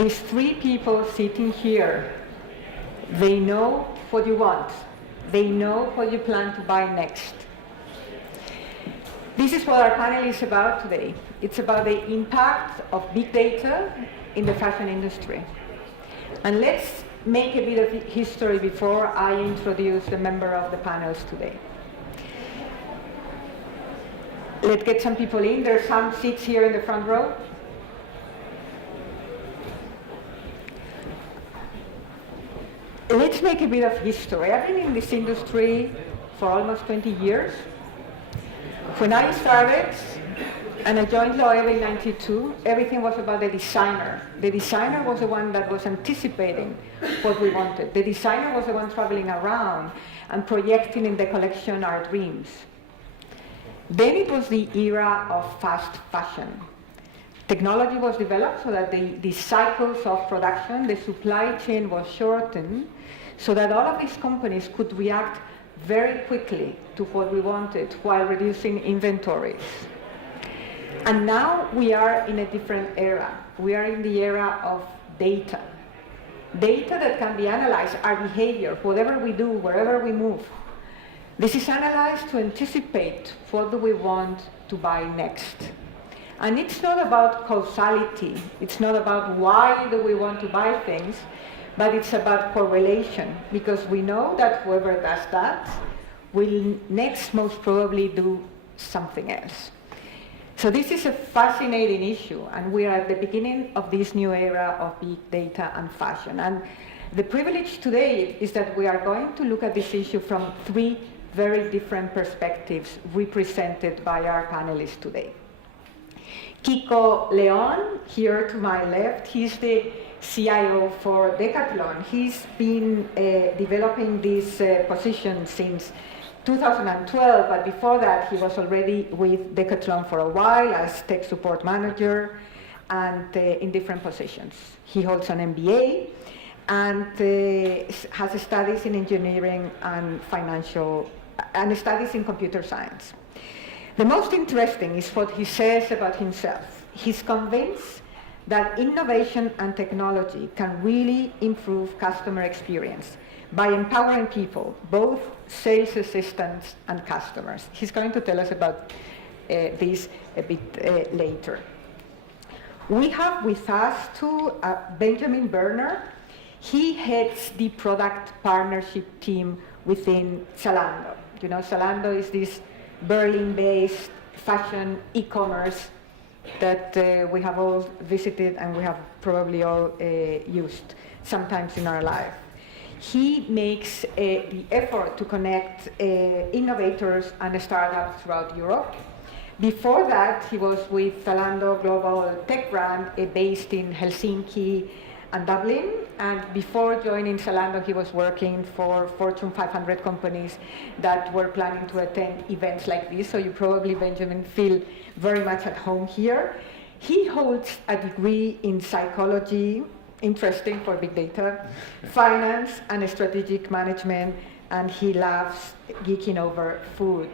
These three people sitting here, they know what you want. They know what you plan to buy next. This is what our panel is about today. It's about the impact of big data in the fashion industry. And let's make a bit of history before I introduce the member of the panels today. Let's get some people in. There's some seats here in the front row. Let's make a bit of history. I've been in this industry for almost 20 years. When I started, and I joined Loewe in '92, everything was about the designer. The designer was the one that was anticipating what we wanted. The designer was the one traveling around and projecting in the collection our dreams. Then it was the era of fast fashion. Technology was developed so that the cycles of production, the supply chain was shortened, so that all of these companies could react very quickly to what we wanted while reducing inventories. And now we are in a different era. We are in the era of data. Data that can be analyzed, our behavior, whatever we do, wherever we move. This is analyzed to anticipate what do we want to buy next. And it's not about causality. It's not about why do we want to buy things, but it's about correlation, because we know that whoever does that will next most probably do something else. So this is a fascinating issue, and we are at the beginning of this new era of big data and fashion. And the privilege today is that we are going to look at this issue from three very different perspectives represented by our panelists today. Kiko Leon, here to my left, he's the CIO for Decathlon. He's been developing this position since 2012, but before that he was already with Decathlon for a while as tech support manager and in different positions. He holds an MBA and has studies in engineering and studies in computer science. The most interesting is what he says about himself. He's convinced that innovation and technology can really improve customer experience by empowering people, both sales assistants and customers. He's going to tell us about this a bit later. We have with us too Benjamin Berner. He heads the product partnership team within Zalando. You know, Zalando is this Berlin-based fashion e-commerce that we have all visited and we have probably all used sometimes in our life. He makes the effort to connect innovators and startups throughout Europe. Before that, he was with Zalando Global Tech Brand based in Helsinki and Dublin. And before joining Zalando, he was working for Fortune 500 companies that were planning to attend events like this. So you probably, Benjamin, feel very much at home here. He holds a degree in psychology, interesting for big data, finance and strategic management, and he loves geeking over food.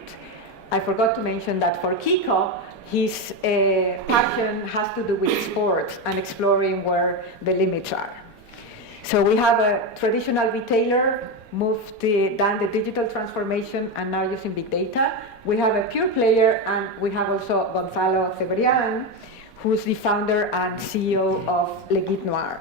I forgot to mention that for Kiko, his passion has to do with sports and exploring where the limits are. So we have a traditional retailer, done the digital transformation and now using big data. We have a pure player, and we have also Gonzalo Cebrian, who's the founder and CEO of Le Guide Noir.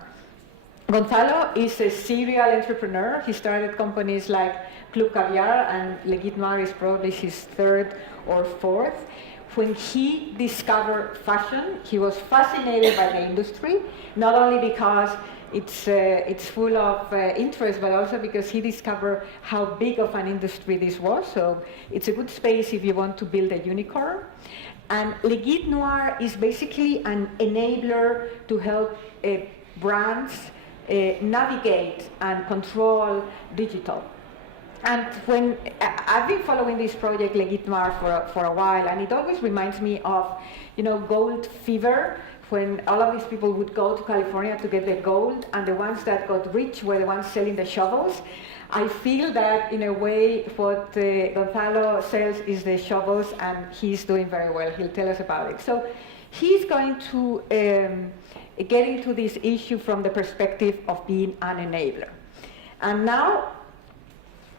Gonzalo is a serial entrepreneur. He started companies like Club Caviar, and Le Guide Noir is probably his third or fourth. When he discovered fashion, he was fascinated by the industry, not only because it's full of interest, but also because he discovered how big of an industry this was. So it's a good space if you want to build a unicorn. And Le Guide Noir is basically an enabler to help brands navigate and control digital. And when I've been following this project, Le Guide Noir, for a while, and it always reminds me of, gold fever, when all of these people would go to California to get the gold, and the ones that got rich were the ones selling the shovels. I feel that, in a way, what Gonzalo sells is the shovels, and he's doing very well. He'll tell us about it. So he's going to getting to this issue from the perspective of being an enabler. And now,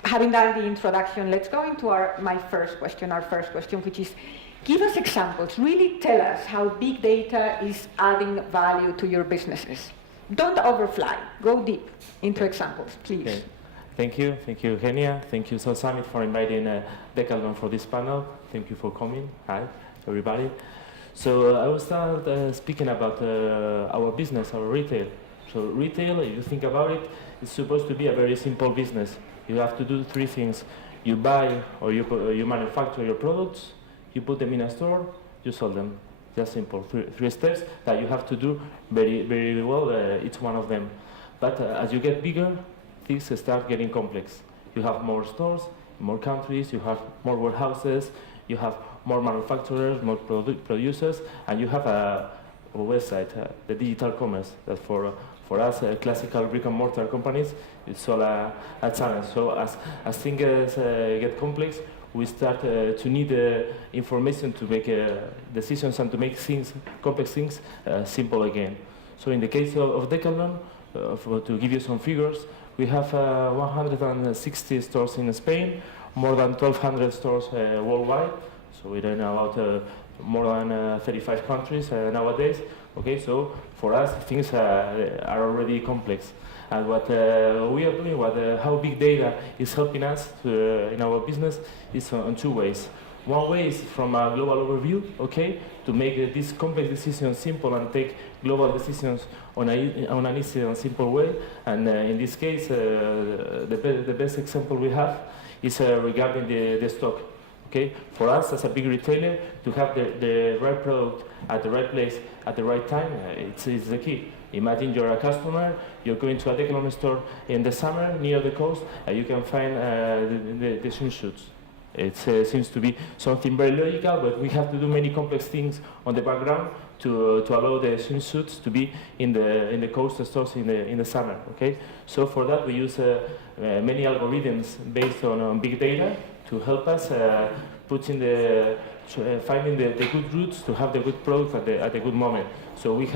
having done the introduction, let's go into our first question, which is, give us examples. Really tell us how big data is adding value to your businesses. Don't overfly. Go deep into examples, please. Okay. Thank you, Eugenia. Thank you, South Summit, for inviting Decathlon for this panel. Thank you for coming. Hi, everybody. So I will start speaking about our business, our retail. So retail, if you think about it, it's supposed to be a very simple business. You have to do three things. You buy or you manufacture your products, you put them in a store, you sell them. Just simple. Three steps that you have to do very, very well, each one of them. But as you get bigger, things start getting complex. You have more stores, more countries, you have more warehouses, you have more manufacturers, more producers, and you have a website, the digital commerce, that for us, classical brick-and-mortar companies, it's all a challenge. So as things get complex, we start to need information to make decisions and to make complex things, simple again. So in the case of Decathlon, to give you some figures, we have 160 stores in Spain, more than 1,200 stores worldwide. So we're in about more than 35 countries nowadays. Okay, so for us, things are already complex. And what we are doing, how big data is helping us in our business, is on two ways. One way is from a global overview, okay, to make these complex decisions simple and take global decisions on an easy and simple way. And in this case, the best example we have is regarding the stock. Okay, for us as a big retailer, to have the right product at the right place at the right time, it's the key. Imagine you're a customer, you're going to a Decathlon store in the summer near the coast, and you can find the swimsuits. It seems to be something very logical, but we have to do many complex things on the background to allow the swimsuits to be in the coast stores in the summer. Okay, so for that we use many algorithms based on big data to help us finding the good routes to have the good product at the good moment. So we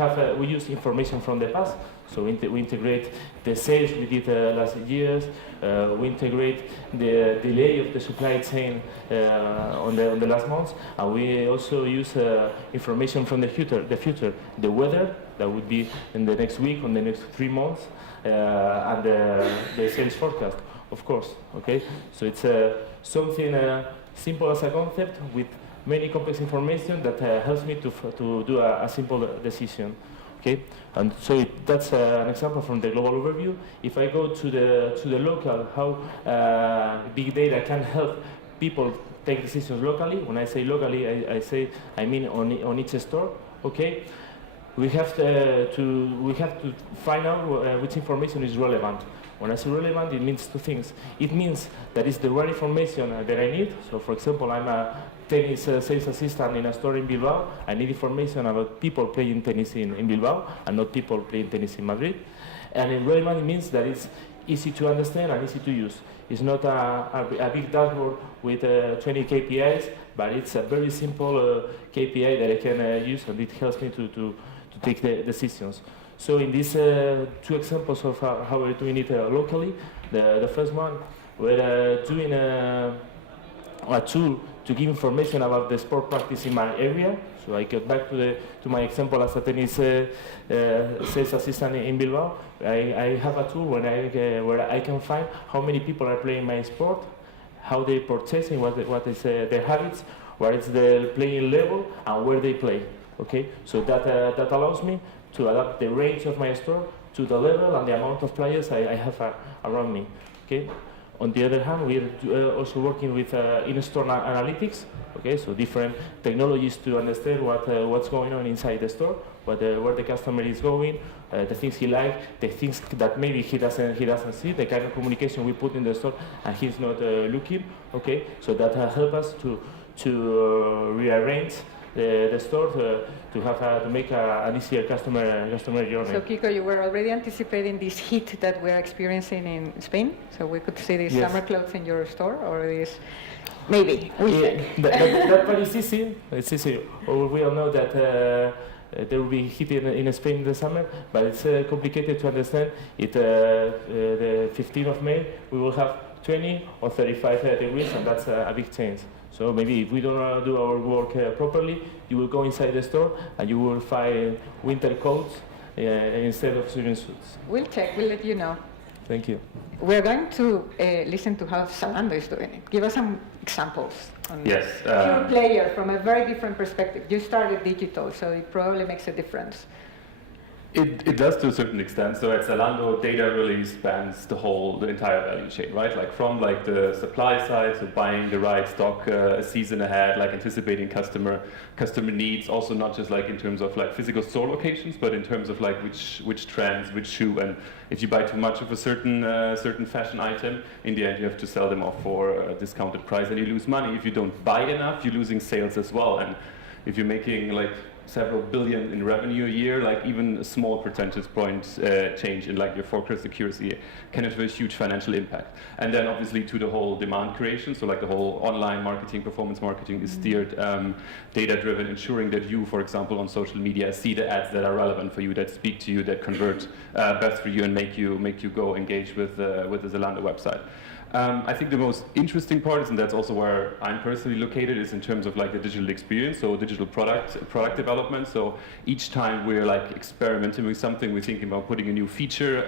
use information from the past. So we integrate the sales we did last years. We integrate the delay of the supply chain on the last months, and we also use information from the future, the weather that would be in the next week, on the next 3 months, and the sales forecast, of course. Okay, so it's something simple as a concept with many complex information that helps me to do a simple decision. Okay, and so that's an example from the global overview. If I go to the local, how big data can help people take decisions locally. When I say locally, I mean on each store. Okay, we have to find out which information is relevant. When I say relevant, it means two things. It means that it's the right information that I need. So, for example, I'm a tennis sales assistant in a store in Bilbao. I need information about people playing tennis in Bilbao and not people playing tennis in Madrid. And relevant, it means that it's easy to understand and easy to use. It's not a big dashboard with 20 KPIs, but it's a very simple KPI that I can use, and it helps me to take the decisions. So in these two examples of how we're doing it locally, the first one, we're doing a tool to give information about the sport practice in my area. So I get back to my example as a tennis sales assistant in Bilbao. I have a tool where I can find how many people are playing my sport, how they're purchasing, what is their habits, what is the playing level, and where they play. Okay, so that allows me to adapt the range of my store to the level and the amount of players I have around me. Okay. On the other hand, we're also working with in-store analytics. Okay, so different technologies to understand what's going on inside the store, where the customer is going, the things he likes, the things that maybe he doesn't see, the kind of communication we put in the store and he's not looking. Okay, so that helps us to rearrange the store to make an easier customer journey. So Kiko, you were already anticipating this heat that we're experiencing in Spain. So we could see these summer clothes in your store, or this maybe. That part is easy. It's easy. We all know that they will be hit in Spain in the summer, but it's complicated to understand. The 15th of May, we will have 20 or 35 degrees, and that's a big change. So maybe if we don't do our work properly, you will go inside the store and you will find winter coats instead of swimming suits. We'll check, we'll let you know. Thank you. We're going to listen to how Zalando is doing it. Give us some examples. Yes. Pure player from a very different perspective. You started digital, so it probably makes a difference. It does to a certain extent. So at Zalando, data really spans the entire value chain, right? Like from like the supply side, so buying the right stock a season ahead, like anticipating customer needs. Also not just like in terms of like physical store locations, but in terms of like which trends, which shoe, and if you buy too much of a certain fashion item, in the end you have to sell them off for a discounted price, and you lose money. If you don't buy enough, you're losing sales as well. And if you're making like several billion in revenue a year, like even a small percentage point change in like your forecast accuracy can have a huge financial impact. And then obviously to the whole demand creation, so like the whole online marketing, performance marketing is steered data-driven, ensuring that you, for example, on social media see the ads that are relevant for you, that speak to you, that convert best for you and make you go engage with the Zalando website. I think the most interesting part is, and that's also where I'm personally located, is in terms of like the digital experience, so digital product development. So each time we're like experimenting with something, we're thinking about putting a new feature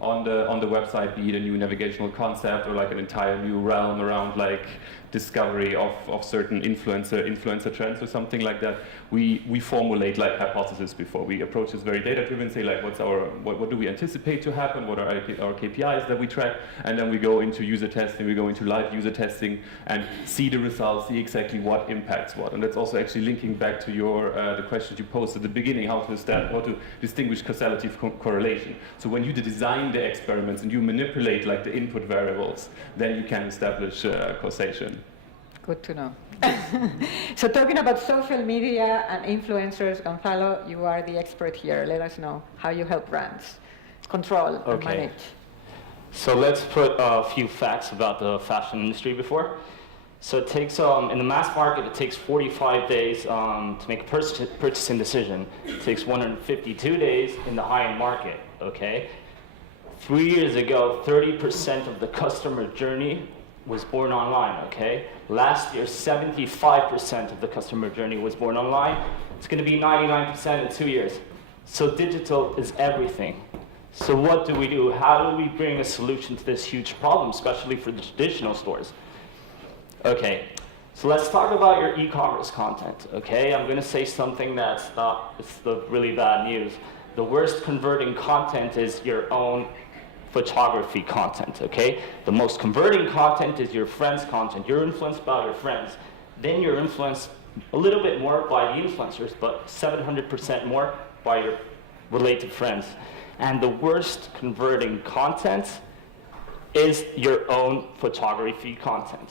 on the website, be it a new navigational concept or like an entire new realm around like discovery of certain influencer trends or something like that. We formulate like hypotheses before we approach this very data driven, say like what do we anticipate to happen, what are our KPIs that we track, and then we go into user testing, we go into live user testing and see the results, see exactly what impacts what. And that's also actually linking back to your the questions you posed at the beginning, how to distinguish causality from correlation. So when you design the experiments and you manipulate like the input variables, then you can establish causation. Good to know. So talking about social media and influencers, Gonzalo, you are the expert here. Let us know how you help brands control and manage. So let's put a few facts about the fashion industry before. So it takes, in the mass market, it takes 45 days to make a purchasing decision. It takes 152 days in the high-end market, okay? 3 years ago, 30% of the customer journey was born online, okay? Last year, 75% of the customer journey was born online. It's gonna be 99% in 2 years. So digital is everything. So what do we do? How do we bring a solution to this huge problem, especially for the traditional stores? Okay, so let's talk about your e-commerce content, okay? I'm gonna say something that's it's the really bad news. The worst converting content is your own photography content, okay? The most converting content is your friends' content. You're influenced by your friends. Then you're influenced a little bit more by the influencers, but 700% more by your related friends. And the worst converting content is your own photography content.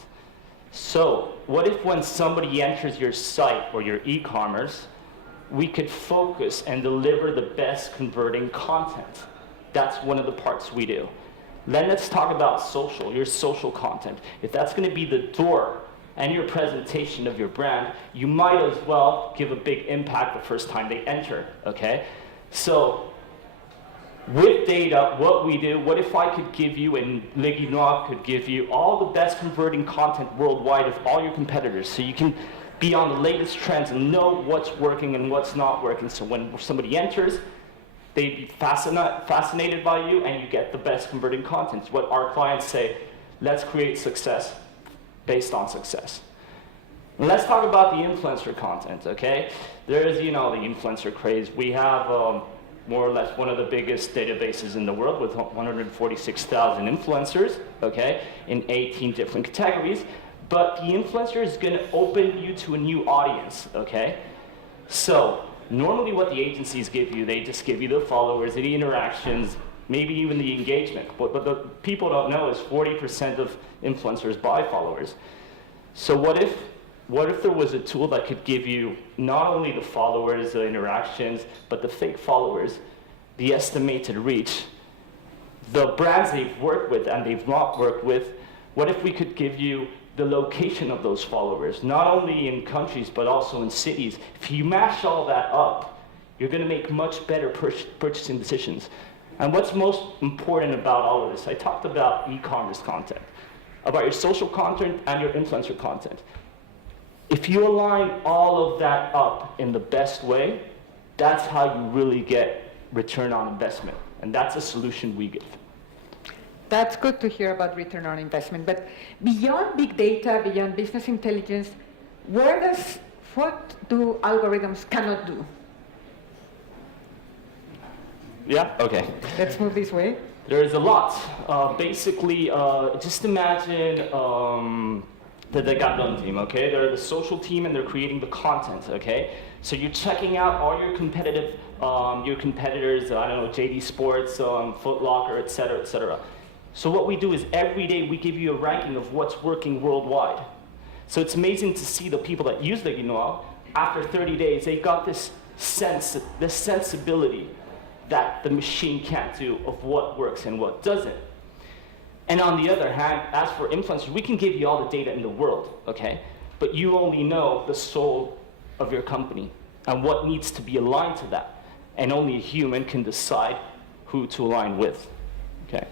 So what if when somebody enters your site or your e-commerce, we could focus and deliver the best converting content? That's one of the parts we do. Then let's talk about social, your social content. If that's going to be the door and your presentation of your brand, you might as well give a big impact the first time they enter, okay? So with data, what we do, what if I could give you, and Leginois could give you all the best converting content worldwide of all your competitors, so you can be on the latest trends and know what's working and what's not working. So when somebody enters, they'd be fascinated by you, and you get the best converting content. It's what our clients say, let's create success based on success. And let's talk about the influencer content, okay? There's, the influencer craze. We have more or less one of the biggest databases in the world with 146,000 influencers, okay, in 18 different categories. But the influencer is gonna open you to a new audience, okay? So, normally what the agencies give you, they just give you the followers, the interactions, maybe even the engagement. But the people don't know is 40% of influencers buy followers. So what if there was a tool that could give you not only the followers, the interactions, but the fake followers, the estimated reach, the brands they've worked with and they've not worked with? What if we could give you the location of those followers, not only in countries, but also in cities? If you mash all that up, You're going to make much better purchasing decisions. And what's most important about all of this, I talked about e-commerce content, about your social content and your influencer content. If you align all of that up in the best way, that's how you really get return on investment. And that's a solution we give. That's good to hear about return on investment. But beyond big data, beyond business intelligence, what do algorithms cannot do? Yeah, okay. Let's move this way. There is a lot. Basically, just imagine the Decathlon team, okay? They're the social team and they're creating the content, okay? So you're checking out all your competitors, I don't know, JD Sports, Foot Locker, et cetera, et cetera. So what we do is every day we give you a ranking of what's working worldwide. So it's amazing to see the people that use the Guinois, after 30 days, they got this sensibility that the machine can't do of what works and what doesn't. And on the other hand, as for influencers, we can give you all the data in the world, okay? But you only know the soul of your company and what needs to be aligned to that. And only a human can decide who to align with, okay?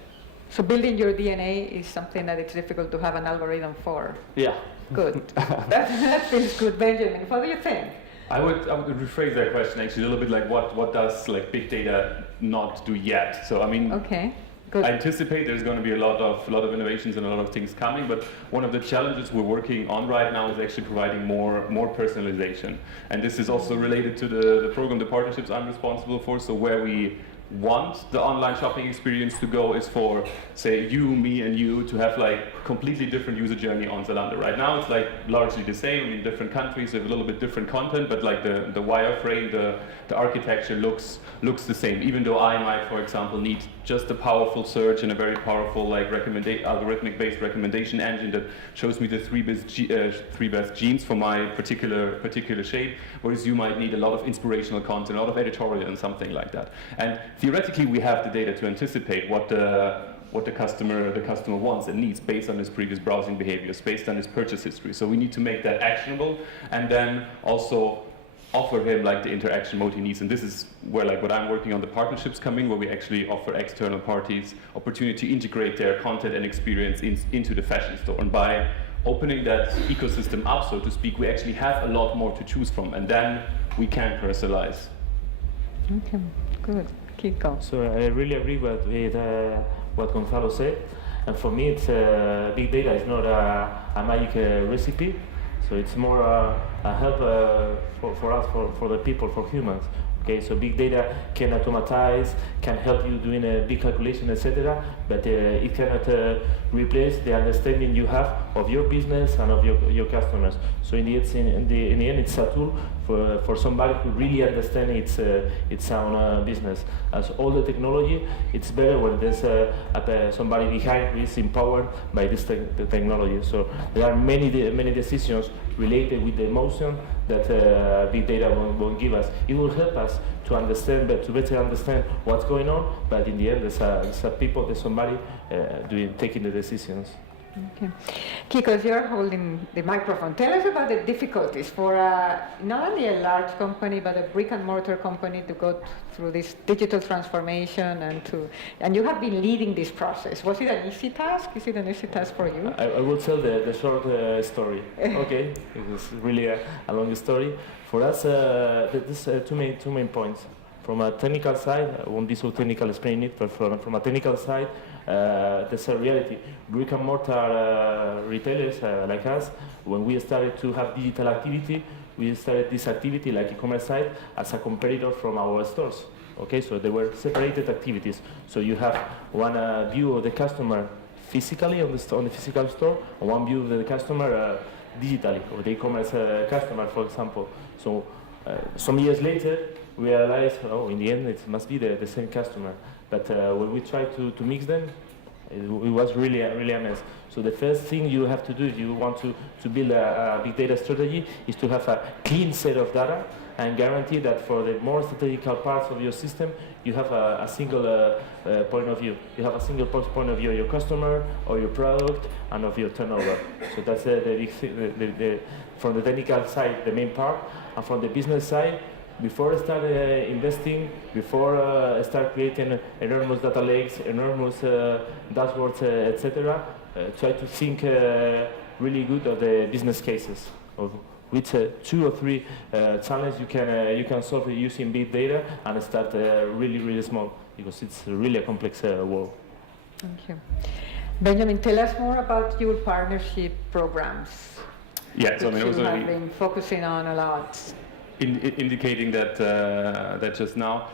So building your DNA is something that it's difficult to have an algorithm for. Yeah. Good. that feels good, Benjamin. What do you think? I would rephrase that question actually a little bit like what does like big data not do yet? So I mean, okay, good. I anticipate there's going to be a lot of innovations and a lot of things coming, but one of the challenges we're working on right now is actually providing more personalization. And this is also related to the program, the partnerships I'm responsible for. So where we want the online shopping experience to go is for, say, you, me, and you to have like completely different user journey on Zalando. Right now it's like largely the same in different countries with a little bit different content, but like the wireframe, the architecture looks the same, even though I might, for example, need just a powerful search and a very powerful like algorithmic based recommendation engine that shows me the three best jeans for my particular shape, whereas you might need a lot of inspirational content, a lot of editorial and something like that. And theoretically we have the data to anticipate what the customer wants and needs based on his previous browsing behaviors, based on his purchase history. So we need to make that actionable and then also offer him like the interaction mode he needs. And this is where like what I'm working on, the partnerships coming, where we actually offer external parties opportunity to integrate their content and experience into the fashion store. And by opening that ecosystem up, so to speak, we actually have a lot more to choose from, and then we can personalize. Okay, good. Kiko. So I really agree with what Gonzalo said. And for me, it's big data is not a magic recipe. So it's more a help for us, for the people, for humans. Okay, so big data can automatize, can help you doing a big calculation, etc. But it cannot replace the understanding you have of your business and of your customers. So in the end, it's a tool for somebody who really understands its own business. As all the technology, it's better when there's somebody behind who is empowered by this the technology. So there are many decisions related with the emotion that big data won't give us. It will help us to understand, to better understand what's going on. But in the end, there's somebody taking the decisions. Okay. Kiko, you're holding the microphone. Tell us about the difficulties for not only a large company, but a brick and mortar company to go through this digital transformation and you have been leading this process. Was it an easy task? Is it an easy task for you? I will tell the short story. Okay, it was really a long story. For us, there's two main points. From a technical side, I won't be so technical explaining it, but from a technical side, there's a reality. Brick and mortar retailers like us, when we started to have digital activity, we started this activity like e-commerce site as a competitor from our stores. Okay, so they were separated activities. So you have one view of the customer physically on the physical store, and one view of the customer digitally, or the e-commerce customer, for example. So some years later, we realized, in the end, it must be the same customer. But when we tried to mix them, it was really a mess. So the first thing you have to do if you want to build a big data strategy is to have a clean set of data and guarantee that for the more strategical parts of your system, you have a single point of view. You have a single point of view of your customer, or your product, and of your turnover. So that's the big thing, from the technical side, the main part. And from the business side, before I start investing, before I start creating enormous data lakes, enormous dashboards, etc., try to think really good of the business cases of which 2 or 3 challenges you can solve using big data and start really small, because it's really a complex world. Thank you. Benjamin, tell us more about your partnership programs. Yeah, so I mean, it was you have already been focusing on a lot. indicating that that just now.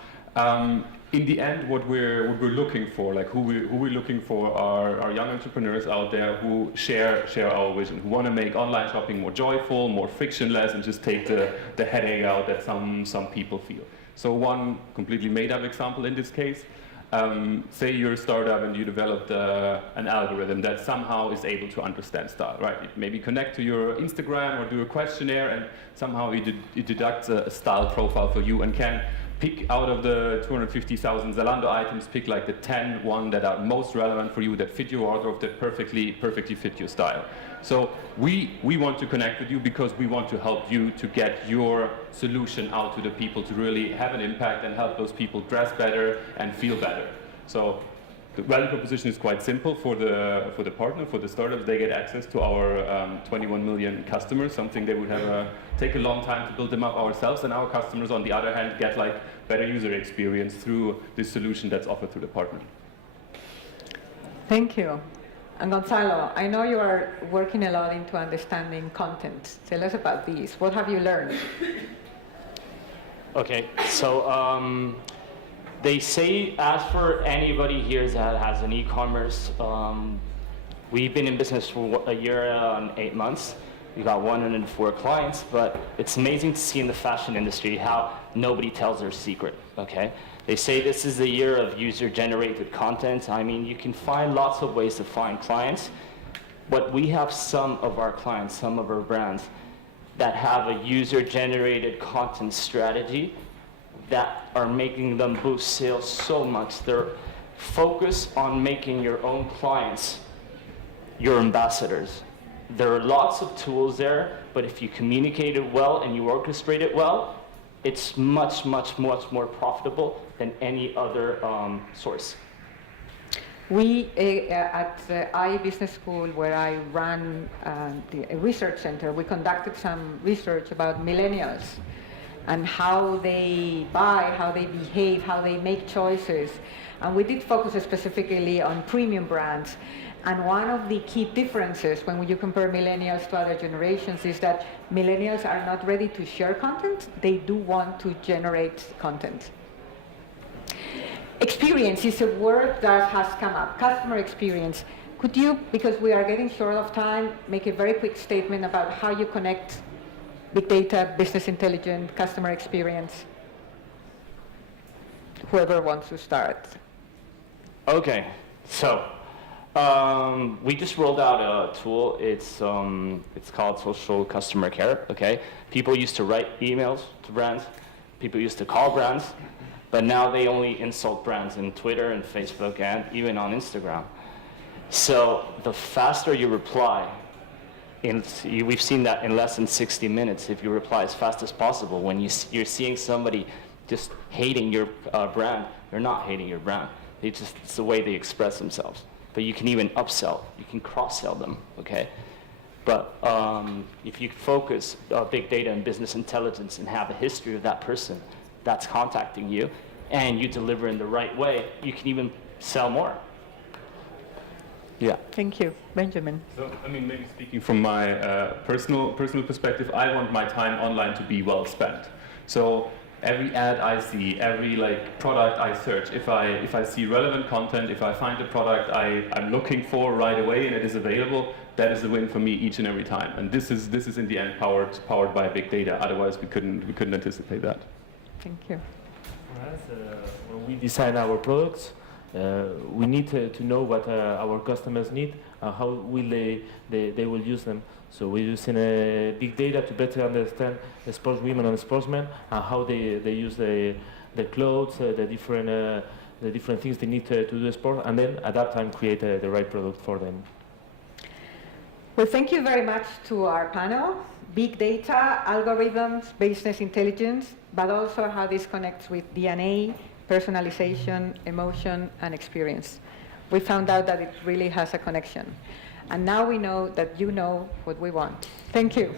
In the end, what we're looking for, like who we're looking for, are young entrepreneurs out there who share our vision, who want to make online shopping more joyful, more frictionless, and just take the headache out that some people feel. So one completely made-up example in this case. Say you're a startup and you developed an algorithm that somehow is able to understand style, right? It maybe connect to your Instagram or do a questionnaire, and somehow it deducts a style profile for you and can pick out of the 250,000 Zalando items, pick like the 10 that are most relevant for you, that fit your wardrobe, that perfectly fit your style. So we want to connect with you because we want to help you to get your solution out to the people, to really have an impact and help those people dress better and feel better. So the value proposition is quite simple for the partner, for the startups. They get access to our 21 million customers, something they would have take a long time to build them up ourselves, and our customers, on the other hand, get like better user experience through this solution that's offered through the partner. Thank you. And Gonzalo, I know you are working a lot into understanding content. Tell us about these. What have you learned? Okay, so they say, as for anybody here that has an e-commerce, we've been in business for a year and 8 months. We got 104 clients, but it's amazing to see in the fashion industry how nobody tells their secret, okay? They say this is the year of user-generated content. I mean, you can find lots of ways to find clients, but we have some of our clients, some of our brands, that have a user-generated content strategy that are making them boost sales so much. They're focused on making your own clients your ambassadors. There are lots of tools there, but if you communicate it well and you orchestrate it well, it's much more profitable than any other source. We, at the IE Business School, where I ran the research center, we conducted some research about millennials and how they buy, how they behave, how they make choices. And we did focus specifically on premium brands. And one of the key differences when you compare millennials to other generations is that millennials are not ready to share content. They do want to generate content. Experience is a word that has come up, customer experience. Could you, because we are getting short of time, make a very quick statement about how you connect big data, business intelligence, customer experience? Whoever wants to start. Okay, so we just rolled out a tool. It's called Social Customer Care. Okay, people used to write emails to brands. People used to call brands, but now they only insult brands in Twitter and Facebook and even on Instagram. So the faster you reply, we've seen that in less than 60 minutes. If you reply as fast as possible, when you're seeing somebody just hating your brand, they're not hating your brand. It's the way they express themselves. But you can even upsell, you can cross-sell them, okay? But if you focus big data and business intelligence and have a history of that person that's contacting you, and you deliver in the right way, you can even sell more. Yeah. Thank you. Benjamin. So, I mean, maybe speaking from my personal perspective, I want my time online to be well spent. So every ad I see, every product I search, if I see relevant content, if I find the product I'm looking for right away and it is available, that is a win for me each and every time. And this is in the end powered by big data. Otherwise, we couldn't anticipate that. Thank you. For us, when we design our products, we need to know what our customers need, how will they will use them. So we're using big data to better understand the sportswomen and sportsmen and how they use the clothes, the different things they need to do the sport, and then at that time create the right product for them. Well, thank you very much to our panel. Big data, algorithms, business intelligence, but also how this connects with DNA, personalization, emotion, and experience. We found out that it really has a connection. And now we know that you know what we want. Thank you.